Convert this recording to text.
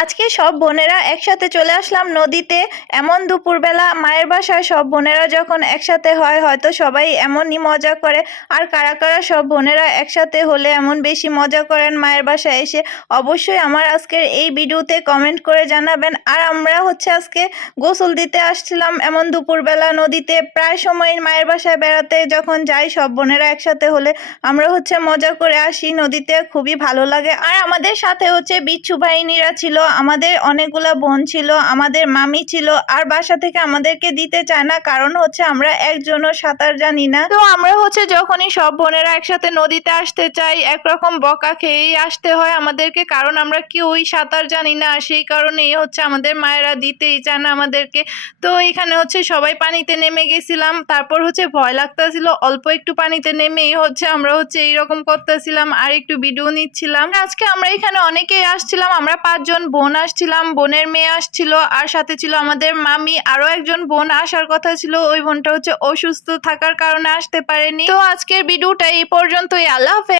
আজকে সব বোনেরা একসাথে চলে আসলাম নদীতে। এমন দুপুরবেলা মায়ের বাসায় সব বোনেরা যখন একসাথে হয় হয়তো সবাই এমনই মজা করে। আর কারা কারা সব বোনেরা একসাথে হলে এমন বেশি মজা করেন মায়ের বাসায় এসে, অবশ্যই আমার আজকের এই ভিডিওতে কমেন্ট করে জানাবেন। আর আমরা আজকে গোসল দিতে আসছিলাম এমন দুপুরবেলা নদীতে। প্রায় সময় মায়ের বাসায় বেড়াতে যখন যাই সব বোনেরা একসাথে হলে আমরা মজা করে আসি নদীতে, খুবই ভালো লাগে। আর আমাদের সাথে বিচ্ছু বাহিনীরা ছিল, আমাদের অনেকগুলা বোন ছিল, আমাদের মামি ছিল। আর বাসা থেকে আমাদেরকে দিতে চায় না, কারণ আমরা একজনও সাঁতার জানি না। তো আমরা যখনই সব বোনেরা একসাথে নদীতে আসতে চাই একরকম বকা খেয়েই আসতে হয় আমাদেরকে, কারণ আমরা কেউই সাঁতার জানি না। আর সেই কারণেই আমাদের মায়েরা দিতেই চায় না আমাদেরকে। তো এখানে সবাই পানিতে নেমে গেছিলাম, তারপর ভয় লাগতেছিল। অল্প একটু পানিতে নেমেই আমরা এইরকম করতেছিলাম আর একটু ভিডিও নিচ্ছিলাম। আজকে আমরা এখানে অনেকেই আসছিলাম, আমরা 5 জন বোন আসছিলাম, বোনের মেয়ে আসছিল, আর সাথে ছিল আমাদের মামি। আরো একজন বোন আসার কথা ছিল, ওই বোনটা অসুস্থ থাকার কারণে আসতে পারেনি। তো আজকের ভিডিওটা এই পর্যন্তই। আল্লাহ হাফেজ।